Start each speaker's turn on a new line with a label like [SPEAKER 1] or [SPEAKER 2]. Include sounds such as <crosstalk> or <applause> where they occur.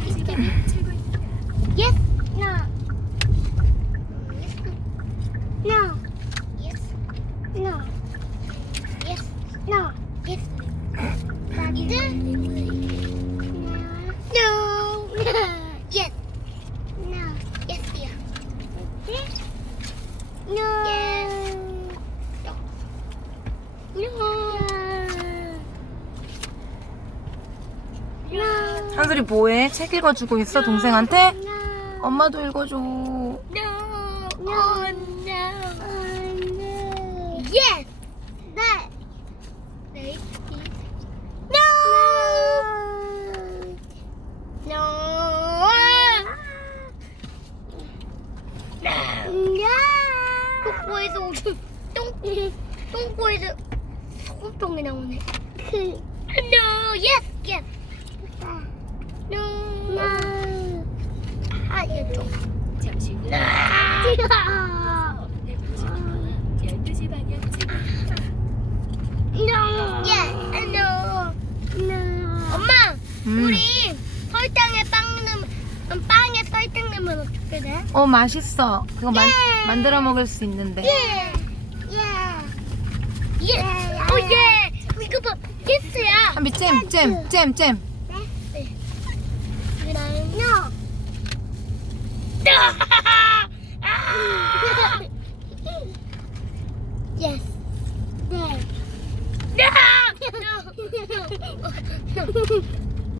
[SPEAKER 1] No.
[SPEAKER 2] 최고입니다.
[SPEAKER 1] Yes. No. No. Yes. No. Yes. No. Yes. Dad. No. Yes. No. Yes, dear. No. Yes. No. No.
[SPEAKER 3] 한솔이 뭐해? 책 읽어주고 있어 동생한테? 엄마도 읽어줘.
[SPEAKER 1] 똥꼬에서 소금통이 나오네. <laughs> No. Yes. Yes. No. No. 아 이거
[SPEAKER 2] 잠시 후
[SPEAKER 1] 좀.
[SPEAKER 2] 네, 보시거나 12시 방향 최고입니다.
[SPEAKER 1] No. Yeah. No. No. 엄마,
[SPEAKER 3] 음.
[SPEAKER 1] 우리 설탕에 빵 넣으면 빵에 설탕 넣으면 어떻게 돼?
[SPEAKER 3] 어 맛있어. 그거 만,
[SPEAKER 1] 예.
[SPEAKER 3] 만들어 먹을 수 있는데.
[SPEAKER 1] 예. 예. 예. 오 예. 이거 봐. 예스야.
[SPEAKER 3] 한비 잼, 잼, 잼, 잼.
[SPEAKER 1] no. <laughs> yes. <laughs> No! <laughs> No! no.